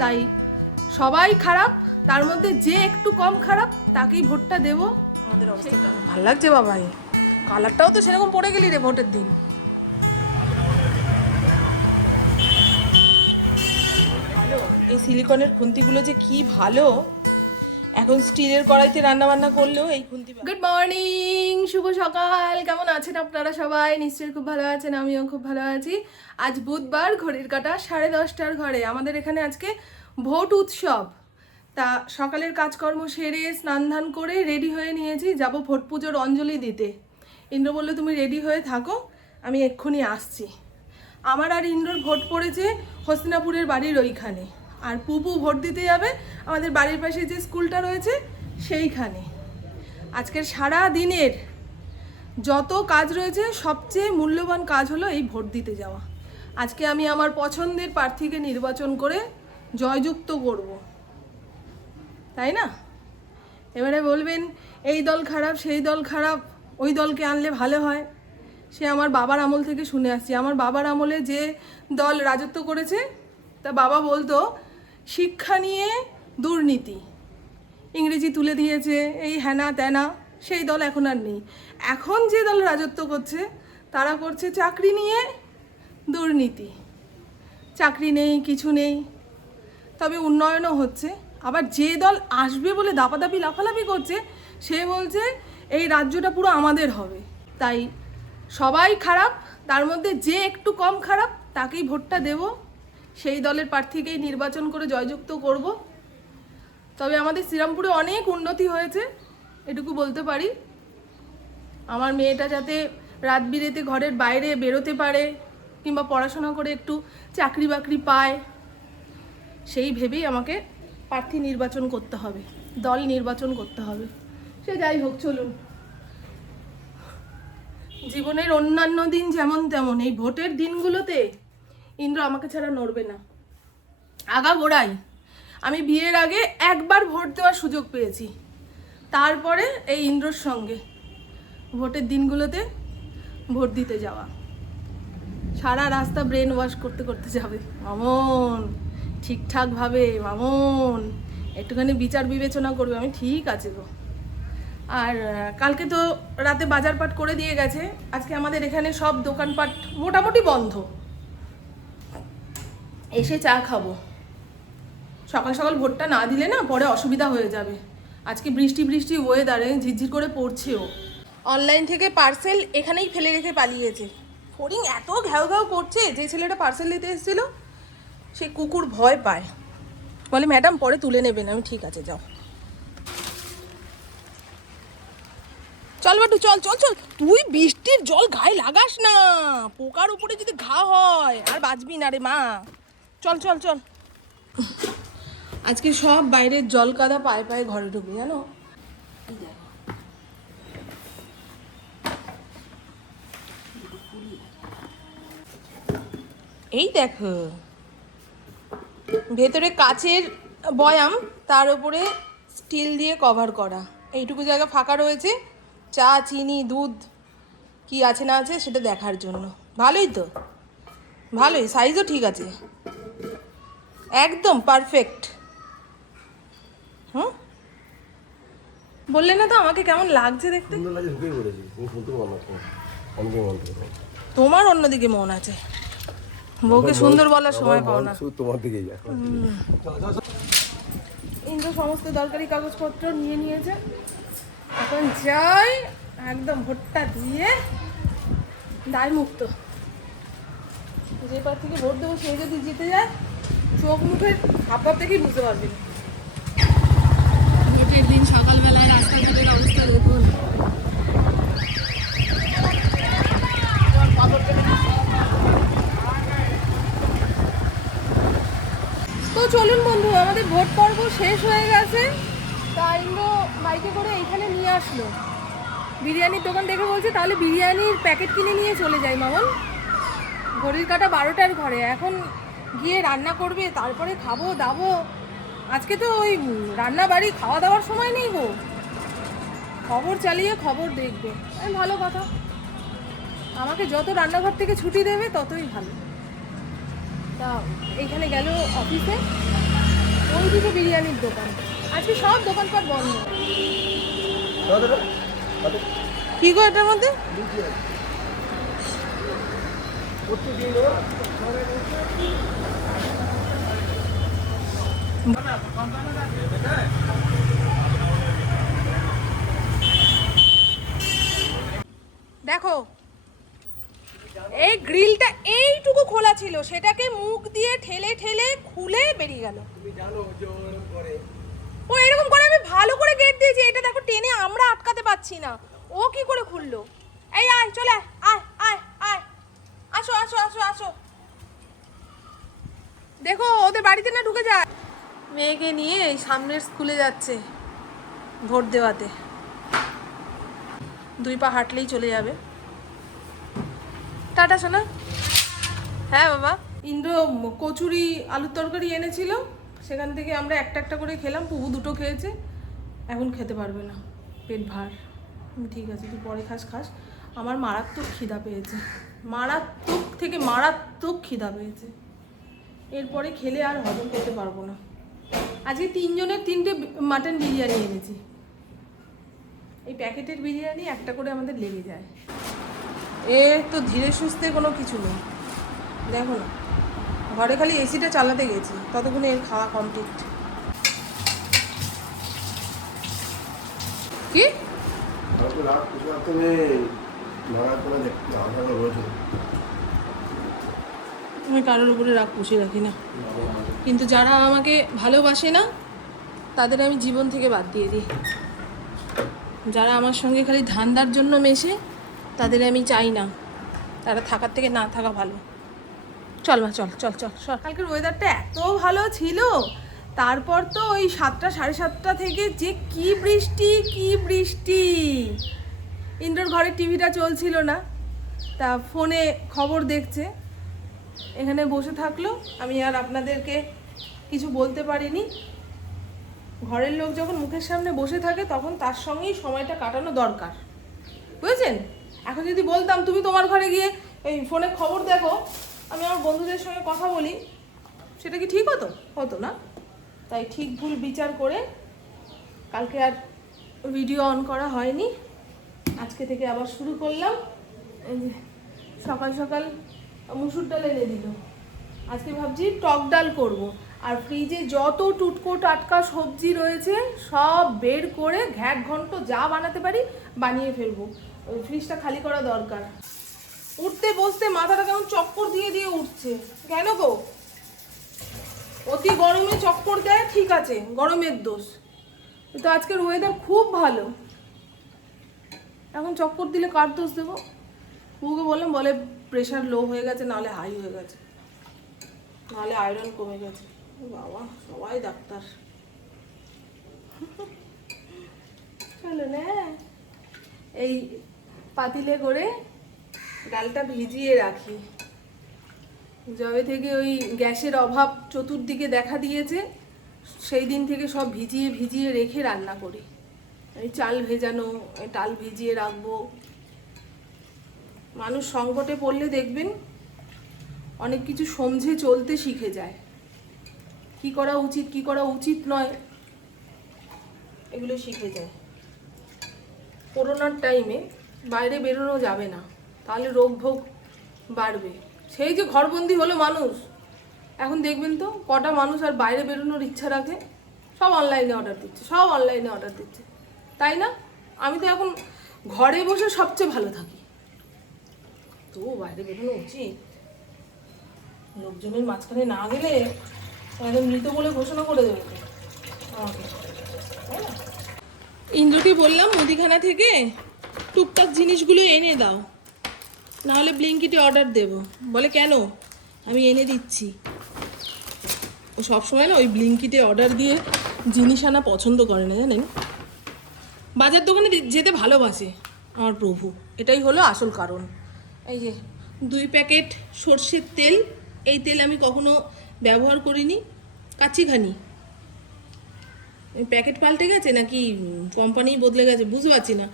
তাই সবাই খারাপ, তার মধ্যে যে একটু কম খারাপ তাকেই ভোটটা দেবো। আমাদের অবস্থা ভালো লাগছে বাবাই, কালারটাও তো সেরকম পড়ে গেলি রে ভোটের দিন। এই সিলিকনের খুন্তিগুলো যে কি ভালো, এখন স্টিলের কড়াইতে রান্না বান্না করলেও এই খুন্তি। গুড মর্নিং, শুভ সকাল। কেমন আছেন আপনারা সবাই? নিশ্চয়ই খুব ভালো আছেন, আমিও খুব ভালো আছি। আজ বুধবার, ঘড়ির কাঁটা 10:30 ঘরে। আমাদের এখানে আজকে ভোট উৎসব। তা সকালের কাজকর্ম সেরে স্নান ধান করে রেডি হয়ে নিয়েছি, যাব ভোট পুজোর অঞ্জলি দিতে। ইন্দ্র বললো তুমি রেডি হয়ে থাকো, আমি এক্ষুনি আসছি। আমার আর ইন্দ্রর ভোট পড়েছে হস্তিনাপুরের বাড়ির ওইখানে, আর পুপু ভোট দিতে যাবে আমাদের বাড়ির পাশে যে স্কুলটা রয়েছে সেইখানে। আজকের সারা দিনের যত কাজ রয়েছে সবচেয়ে মূল্যবান কাজ হলো এই ভোট দিতে যাওয়া। আজকে আমি আমার পছন্দের প্রার্থীকে নির্বাচন করে জয়যুক্ত করব, তাই না? এবারে বলবেন এই দল খারাপ, সেই দল খারাপ, ওই দলকে আনলে ভালো হয়। সে আমার বাবার আমল থেকে শুনে আসছি। আমার বাবার আমলে যে দল রাজত্ব করেছে তা বাবা বলতো শিক্ষা নিয়ে দুর্নীতি, ইংরেজি তুলে দিয়েছে, এই হ্যানা ত্যানা, সেই দল এখন আর নেই। এখন যে দল রাজত্ব করছে তারা করছে চাকরি নিয়ে দুর্নীতি। চাকরি নেই, কিছু নেই, তবে উন্নয়নও হচ্ছে। আবার যে দল আসবে বলে দাপাদাপি লাফালাফি করছে সে বলছে এই রাজ্যটা পুরো আমাদের হবে। তাই সবাই খারাপ, তার মধ্যে যে একটু কম খারাপ তাকেই ভোটটা দেব, সেই দলের প্রার্থীকেই নির্বাচন করে জয়যুক্ত করব। তবে আমাদের শ্রীরামপুরে অনেক উন্নতি হয়েছে, এটুকু বলতে পারি। আমার মেয়েটা যাতে রাত বিরেতে ঘরের বাইরে বেরোতে পারে কিংবা পড়াশোনা করে একটু চাকরি বাকরি পায়, সেই ভেবেই আমাকে প্রার্থী নির্বাচন করতে হবে, দল নির্বাচন করতে হবে। সে যাই হোক, চলুন। জীবনের অন্যান্য দিন যেমন তেমন এই ভোটের দিনগুলোতে ইন্দ্র আমাকে ছাড়া নড়বে না। আগাগোড়াই আমি বিয়ের আগে একবার ভোট দেওয়ার সুযোগ পেয়েছি, তারপরে এই ইন্দ্রর সঙ্গে ভোটের দিনগুলোতে ভোট দিতে যাওয়া। সারা রাস্তা ব্রেন ওয়াশ করতে করতে যাবে, মামন ঠিকঠাকভাবে, মামন একটুখানি বিচার বিবেচনা করবে। আমি ঠিক আছে গো। আর কালকে তো রাতে বাজারপাট করে দিয়ে গেছে, আজকে আমাদের এখানে সব দোকানপাট মোটামুটি বন্ধ। এসে চা খাবো। সকাল সকাল ভোটটা না দিলে না পরে অসুবিধা হয়ে যাবে। আজকে বৃষ্টি বৃষ্টি ওয়েদারে ঝিরঝির করে পড়ছেও। অনলাইন থেকে পার্সেল এখানেই ফেলে রেখে পালিয়েছে। ফড়িং এত ঘ্যাও ঘ্যাও করছে, যে ছেলেটা পার্সেল দিতে এসেছিলো সে কুকুর ভয় পায়, বলে ম্যাডাম পরে তুলে নেবেন। আমি ঠিক আছে যাও। চল বাটু, চল চল চল। তুই বৃষ্টির জল গায়ে লাগাস না, পোকার উপরে যদি ঘা হয় আর বাঁচবি না রে মা। চল চল চল। আজকে সব বাইরের জল কাদা পায়ে পায়ে ঘরে ঢুকবে, জানো? এই দেখো, ভেতরে কাচের বয়াম, তার উপরে স্টিল দিয়ে কভার করা। এইটুকু জায়গা ফাঁকা রয়েছে চা, চিনি, দুধ কি আছে না আছে সেটা দেখার জন্য। ভালোই তো, ভালোই, সাইজও ঠিক আছে, একদম পারফেক্ট। হুম, বললে না তো আমাকে কেমন লাগছে দেখতে? তোমার অন্যদিকে মন আছে, বউকে সুন্দর বলার সময় পাও না। ইন্দ্র সমস্ত দরকারি কাগজপত্র নিয়ে নিয়েছে, এখন যাই একদম ভোটটা দিয়ে দায় মুক্ত। যে প্রার্থীকে ভোট দেবো সে যদি জিতে যায়, চোখ মুখের ভাব ভাব দেখেই বুঝতে পারবে। ভোটের দিন সকালবেলায় রাস্তাঘাটের অবস্থা দেখুন। তো চলুন বন্ধু, আমাদের ভোট পর্ব শেষ হয়ে গেছে। তা ইন্দ্র বাইকে করে এইখানে নিয়ে আসলো, বিরিয়ানির দোকান দেখে বলছে তাহলে বিরিয়ানির প্যাকেট কিনে নিয়ে চলে যাই। মামন ঘড়ির কাঁটা 12টার ঘরে, এখন গিয়ে রান্না করবে, তারপরে খাবো দাবো। আজকে তো ওই রান্না বাড়ি খাওয়া দাওয়ার সময় নেই গো, খবর চালিয়ে খবর দেখবে। ভালো কথা, আমাকে যত রান্নাঘর থেকে ছুটি দেবে ততই ভালো। তা এইখানে গেল অফিসে, ওইদিকে বিরিয়ানির দোকান। আজকে সব দোকানপাট বন্ধ। কি গো এটার মধ্যে? দেখো এই গ্রিলটা এইটুকু খোলা ছিল, সেটাকে মুখ দিয়ে ঠেলে ঠেলে খুলে বেরিয়ে গেল। ও এরকম করে আমি ভালো করে গেট দিয়েছি, এটা দেখো টেনে আমরা আটকাতে পারছি না, ও কি করে খুললো? এই আয় চলে আয় আয় আয়, আসো আসো আসো আসো। দেখো ওদের বাড়িতে না ঢুকে যায়। মেয়েকে নিয়ে এই সামনের স্কুলে যাচ্ছে ভোট দেওয়াতে, 2 পা হাঁটলেই চলে যাবে। টাটা সোনা। হ্যাঁ বাবা। ইন্দ্র কচুরি আলুর তরকারি এনেছিল, সেখান থেকে আমরা একটা একটা করে খেলাম, পুবু 2টো খেয়েছে, এখন খেতে পারবে না, পেট ভার। ঠিক আছে তুই পরে খাস। আমার মারাত্মক খিদা পেয়েছে, মারাত্মক থেকে মারাত্মক খিদা পেয়েছে, এরপরে খেলে আর হজম করতে পারবো না। আজকে 3 জনের 3টে মাটন বিরিয়ানি এনেছি। এই প্যাকেটের বিরিয়ানি একটা করে আমাদের লেগে যায়। এ তো ধীরে সুস্থে কোনো কিছু নেই, দেখো না, ঘরে খালি এসিটা চালাতে গেছি, ততক্ষণে এর খাওয়া কমপ্লিট। কি আমি কারোর উপরে রাগ পুষে রাখি না, কিন্তু যারা আমাকে ভালোবাসে না তাদের আমি জীবন থেকে বাদ দিয়ে দিই। যারা আমার সঙ্গে খালি ধান্দার জন্য মেশে তাদের আমি চাই না, তারা থাকার থেকে না থাকা ভালো। চল মা চল চল চল চল। কালকের ওয়েদারটা এত ভালো ছিল, তারপর তো ওই 7টা সাড়ে 7টা থেকে যে কি বৃষ্টি। ইন্দ্রর ঘরে টিভিটা চলছিল না, তা ফোনে খবর দেখছে, এখানে বসে থাকলো। আমি আর আপনাদেরকে কিছু বলতে পারিনি। ঘরের লোক যখন মুখের সামনে বসে থাকে তখন তার সঙ্গেই সময়টা কাটানো দরকার, বুঝেছেন? এখন যদি বলতাম তুমি তোমার ঘরে গিয়ে এই ফোনে খবর দেখো, আমি আমার বন্ধুদের সঙ্গে কথা বলি, সেটা কি ঠিক হতো না? তাই ঠিক ভুল বিচার করে কালকে আর ভিডিও অন করা হয়নি। আজকে থেকে আবার শুরু করলাম। এই যে সকাল সকাল মুসুর ডাল এনে দিল, আজকে ভাবছি টক ডাল করব। আর ফ্রিজে যত টুটকো টাটকা সবজি রয়েছে সব বের করে ঘ্যাট ঘন্ট যা বানাতে পারি বানিয়ে ফেলবো। ওই ফ্রিজটা খালি করা দরকার। উঠতে বসতে মাথাটা কেমন চক্কর দিয়ে উঠছে, কেন গো? অতি গরমে চক্কর দেয়, ঠিক আছে, গরমের দোষ, কিন্তু আজকের ওয়েদার খুব ভালো, এখন চক্কর দিলে কার দোষ দেবো? বউকে বললাম, বলে প্রেশার লো হয়ে গেছে, নাহলে হাই হয়ে গেছে, নাহলে আয়রন কমে গেছে। বাবা সবাই ডাক্তার। চলো না, এই পাতিলে করে ডালটা ভিজিয়ে রাখি। যবে থেকে ওই গ্যাসের অভাব চতুর্দিকে দেখা দিয়েছে, সেই দিন থেকে সব ভিজিয়ে রেখে রান্না করি। এই চাল ভেজানো, ডাল ভিজিয়ে রাখবো। মানুষ সংকটে পড়লে দেখবেন অনেক কিছু সমঝে চলতে শিখে যায়, কি করা উচিত কি করা উচিত নয় এগুলো শিখে যায়। করোনার টাইমে বাইরে বেরোনো যাবে না, তাহলে রোগ ভোগ বাড়বে। সেই যে ঘরবন্দি হলো মানুষ, এখন দেখবেন তো কটা মানুষ আর বাইরে বেরোনোর ইচ্ছা রাখে? সব অনলাইনে অর্ডার দিচ্ছে, তাই না? আমি তো এখন ঘরে বসে সবচেয়ে ভালো থাকি, তো বাইরে বেরোনো উচিত। লোকজনের মাঝখানে না গেলে একদম মৃত বলে ঘোষণা করে দেবে আমাকে, তাই না? ইন্দ্রকে বললাম মুদিখানা থেকে টুকটাক জিনিসগুলো এনে দাও, নাহলে ব্লিঙ্কিটে অর্ডার দেব। বলে কেন? আমি এনে দিচ্ছি। ও সবসময় না ওই ব্লিঙ্কিটে অর্ডার দিয়ে জিনিস আনা পছন্দ করে না, জানেন? বাজার দোকানে যেতে ভালোবাসে আমার প্রভু, এটাই হলো আসল কারণ। এই যে 2 প্যাকেট সর্ষের তেল, এই তেল আমি কখনো ব্যবহার করিনি, কাচ্চিঘানি। প্যাকেট পাল্টে গেছে নাকি কোম্পানি বদলে গেছে বুঝতে পারছি না।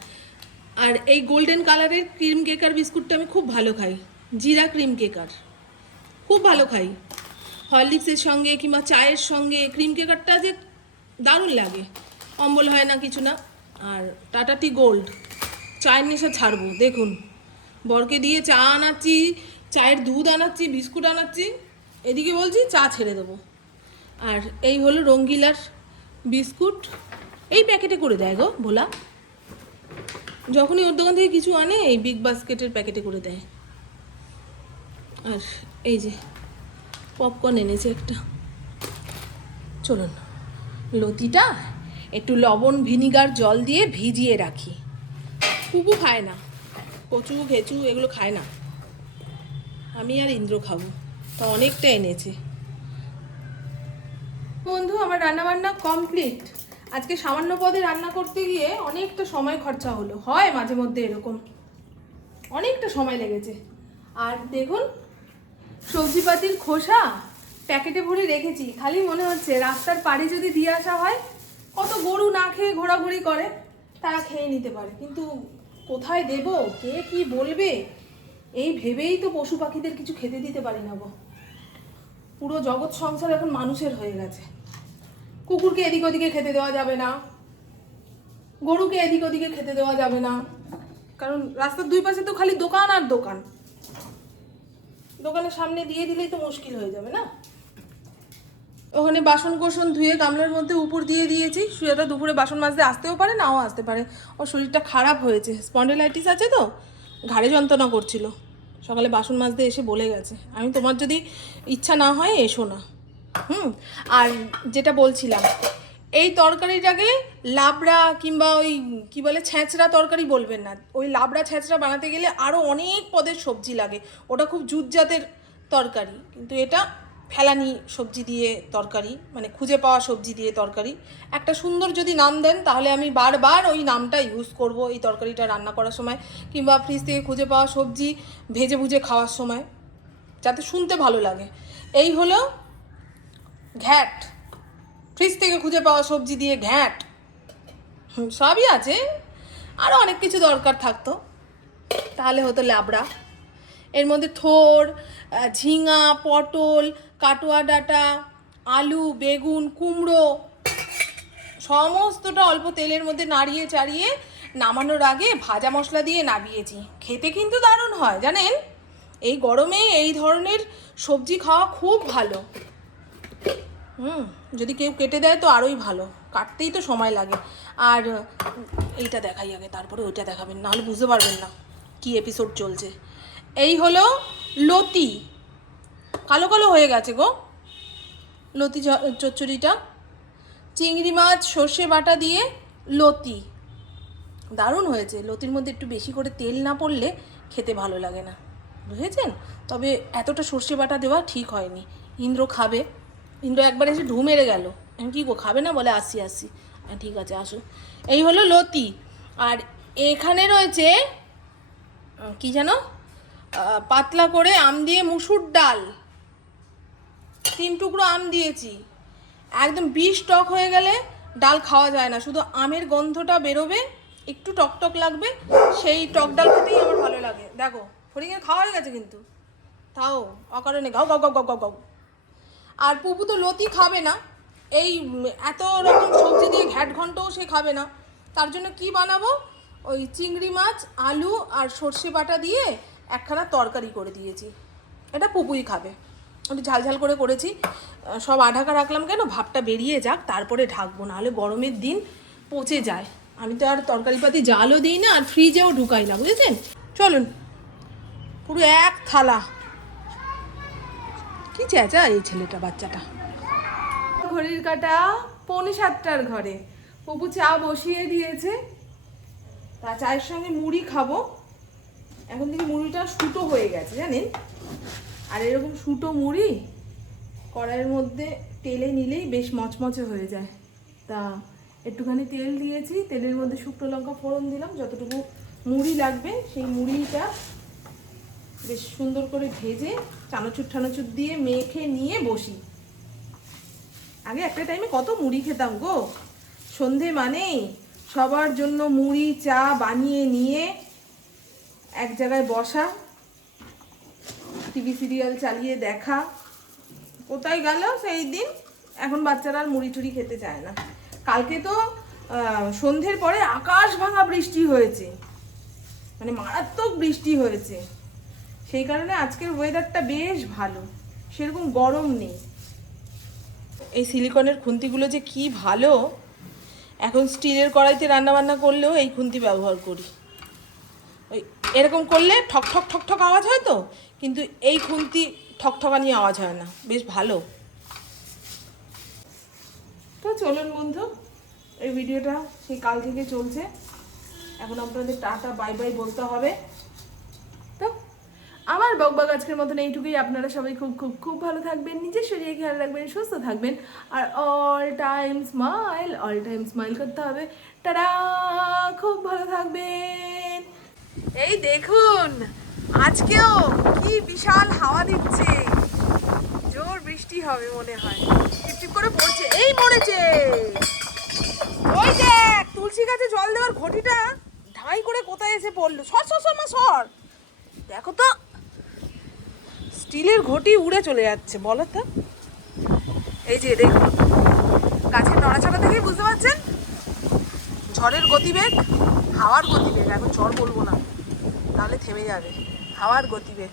আর এই গোল্ডেন কালারের ক্রিম কেকার বিস্কুটটা আমি খুব ভালো খাই, জিরা ক্রিম কেকার খুব ভালো খাই। হরলিক্সের সঙ্গে কিংবা চায়ের সঙ্গে ক্রিম কেকারটা যে দারুণ লাগে, অম্বল হয় না কিছু না। আর টাটা টি গোল্ড, চায়ের নেশা ছাড়বো। দেখুন বরকে দিয়ে চা আনাচ্ছি, চায়ের দুধ আনাচ্ছি, বিস্কুট আনাচ্ছি, এদিকে বলছি চা ছেড়ে দেবো। আর এই হলো রঙ্গিলার বিস্কুট, এই প্যাকেটে করে দেয় গো ভোলা, যখনই ওর দোকান থেকে কিছু আনে এই বিগ বাস্কেটের প্যাকেটে করে দেয়। আর এই যে পপকর্ন এনেছে একটা। চলুন লতিটা একটু লবণ ভিনিগার জল দিয়ে ভিজিয়ে রাখি। পুপু খায় না, কচু ঘেঁচু এগুলো খায় না, আমি আর ইন্দ্র খাবো, তা অনেকটা এনেছে। বন্ধু আমার রান্নাবান্না কমপ্লিট। আজকে সামান্য পদে রান্না করতে গিয়ে অনেকটা সময় খরচা হলো, হয় মাঝে মধ্যে এরকম, অনেকটা সময় লেগেছে। আর দেখুন সবজিপাতির খোসা প্যাকেটে ভরে রেখেছি, খালি মনে হচ্ছে রাস্তার পাড়ে যদি দিয়ে আসা হয়, কত গরু না খেয়ে ঘোরাঘুরি করে, তারা খেয়ে নিতে পারে, কিন্তু কোথায় দেব, কে কি বলবে, এই ভেবেই তো পশু পাখিদের কিছু খেতে দিতে পারি না গো। পুরো জগৎ সংসার এখন মানুষের হয়ে গেছে। কুকুরকে এদিক ওদিকে খেতে দেওয়া যাবে না, গরুকে এদিক ওদিকে খেতে দেওয়া যাবে না, কারণ রাস্তার দুই পাশে তো খালি দোকান আর দোকান, দোকানের সামনে দিয়ে দিলেই তো মুশকিল হয়ে যাবে না। ওখানে বাসন কোসন ধুয়ে গামলার মধ্যে উপর দিয়ে দিয়েছি। সুজাতা দুপুরে বাসন মাজতে আসতেও পারে, নাও আসতে পারে, ওর শরীরটা খারাপ হয়েছে, স্পন্ডিলাইটিস আছে তো, ঘাড়ে যন্ত্রণা করছিল, সকালে বাসন মাজতে এসে বলে গেছে আমি তোমার যদি ইচ্ছা না হয় এসো না। আর যেটা বলছিলাম, এই তরকারিটাকে লাবড়া কিংবা ওই কি বলে ছ্যাঁচড়া তরকারি বলবেন না, ওই লাবড়া ছ্যাঁচড়া বানাতে গেলে আরও অনেক পদের সবজি লাগে, ওটা খুব জুতজাতের তরকারি, কিন্তু এটা ফেলানি সবজি দিয়ে তরকারি, মানে খুঁজে পাওয়া সবজি দিয়ে তরকারি। একটা সুন্দর যদি নাম দেন তাহলে আমি বারবার ওই নামটা ইউজ করব এই তরকারিটা রান্না করার সময়, কিংবা ফ্রিজ থেকে খুঁজে পাওয়া সবজি ভেজে ভুজে খাওয়ার সময়, যাতে শুনতে ভালো লাগে। এই হলো ঘ্যাট, ফ্রিজ থেকে খুঁজে পাওয়া সবজি দিয়ে ঘ্যাট, সবই আছে, আরও অনেক কিছু দরকার থাকতো, তাহলে হতো লাবড়া। এর মধ্যে থোর, ঝিঙা, পটল, কাটোয়া ডাঁটা, আলু, বেগুন, কুমড়ো সমস্তটা অল্প তেলের মধ্যে নাড়িয়ে চাড়িয়ে নামানোর আগে ভাজা মশলা দিয়ে নামিয়েছি। খেতে কিন্তু দারুণ হয় জানেন, এই গরমে এই ধরনের সবজি খাওয়া খুব ভালো। যদি কেউ কেটে দেয় তো আরোই ভালো, কাটতেই তো সময় লাগে। আর এইটা দেখাই আগে, তারপরে ওইটা দেখাবেন, নাহলে বুঝতে পারবেন না কি এপিসোড চলছে। এই হলো লতি, কালো কালো হয়ে গেছে গো লতি চচ্চড়িটা, চিংড়ি মাছ সর্ষে বাটা দিয়ে লতি, দারুণ হয়েছে। লতির মধ্যে একটু বেশি করে তেল না পড়লে খেতে ভালো লাগে না, বুঝেছেন? তবে এতটা সর্ষে বাটা দেওয়া ঠিক হয়নি, ইন্দ্র খাবে, ইন্দ্র একবার এসে ঢু মেরে গেল, আমি কী গো খাবে না, বলে আসি আসি, ঠিক আছে আসো। এই হলো লতি। আর এখানে রয়েছে কি যেন পাতলা করে আম দিয়ে মুসুর ডাল, 3 টুকরো আম দিয়েছি, একদম বিষ টক হয়ে গেলে ডাল খাওয়া যায় না, শুধু আমের গন্ধটা বেরোবে, একটু টক টক লাগবে, সেই টক ডাল খেতেই আমার ভালো লাগে। দেখো ফড়িংয়ের খাওয়া হয়ে গেছে কিন্তু তাও অকারণে গাও গাও গাও গাও গাও গাও। আর পুপু তো লতি খাবে না, এই এত রকম সবজি দিয়ে ঘ্যাট ঘন্টও সে খাবে না, তার জন্য কি বানাবো, ওই চিংড়ি মাছ আলু আর সর্ষে বাটা দিয়ে একখানা তরকারি করে দিয়েছি, এটা পুপুই খাবে, একটু ঝাল ঝাল করে করেছি। সব ঢাকা রাখলাম কেন, ভাবটা বেরিয়ে যাক তারপরে ঢাকবো, নাহলে গরমের দিন পচে যায়। আমি তো আর তরকারিপাতি জালও দিই না আর ফ্রিজেও ঢুকাই না, বুঝেছেন? চলুন, পুরো এক থালা, কি চেঁচা এই ছেলেটা, বাচ্চাটা। ঘড়ির কাঁটা 6:45 ঘরে, পপু চা বসিয়ে দিয়েছে, তা চায়ের সঙ্গে মুড়ি খাবো। এখন থেকে মুড়িটা শুটো হয়ে গেছে জানেন, আর এরকম শুটো মুড়ি কড়াইয়ের মধ্যে তেলে নিলেই বেশ মচমচে হয়ে যায়। তা একটুখানি তেল দিয়েছি, তেলের মধ্যে শুকনো লঙ্কা ফোড়ন দিলাম, যতটুকু মুড়ি লাগবে সেই মুড়িটা বেশ সুন্দর করে ভেজে চানাচুর ঠানাচুর দিয়ে মেখে নিয়ে বসি। আগে একটা টাইমে কত মুড়ি খেতাম গো, সন্ধে মানেই সবার জন্য মুড়ি চা বানিয়ে নিয়ে এক জায়গায় বসা, টিভি সিরিয়াল চালিয়ে দেখা, কোথায় গেল সেই দিন? এখন বাচ্চারা আর মুড়ি টুড়ি খেতে চায় না। কালকে তো সন্ধ্যের পরে আকাশ ভাঙা বৃষ্টি হয়েছে, মানে মারাত্মক বৃষ্টি হয়েছে। সেই কারণে আজকের ওয়েদারটা বেশ ভালো, সেরকম গরম নেই। এই সিলিকনের খুন্তিগুলো যে কি ভালো, এখন স্টিলের কড়াইতে রান্নাবান্না করলেও এই খুন্তি ব্যবহার করি। ওই এরকম করলে ঠক ঠক ঠক ঠক আওয়াজ হয় তো, কিন্তু এই খুন্তি ঠকঠকানি আওয়াজ হয় না, বেশ ভালো। তো চলুন বন্ধু, এই ভিডিওটা সেই কাল থেকে চলছে। এখন আপনাদের টাটা বাই বাই বলতে হবে। তো আমার বকবক আজকের মতন এইটুকুই। আপনারা সবাই খুব খুব খুব ভালো থাকবেন, নিজের শরীরে খেয়াল রাখবেন, সুস্থ থাকবেন, আর অল টাইম স্মাইল করতে হবে। টাটা, খুব ভালো থাকবেন। এই দেখুন, আজকেও কি বিশাল হাওয়া দিচ্ছে, জোর বৃষ্টি হবে মনে হয়, টিপটিপ করে পড়ছে। এই মরেছে, ওই দেখ তুলসী গাছে জল দেওয়ার ঘটিটা ঢাই করে কোথায় এসে পড়লো। সর সর সর মা সর, দেখো তো স্টিলের ঘটি উড়ে চলে যাচ্ছে, বলো তো। এই যে দেখুন, গাছের নড়াচড়া থেকেই বুঝতে পারছেন ঝড়ের গতিবেগ, হাওয়ার গতিবেগ। এখন ঝড় বলবো না, তাহলে থেমে যাবে, হাওয়ার গতিবেগ।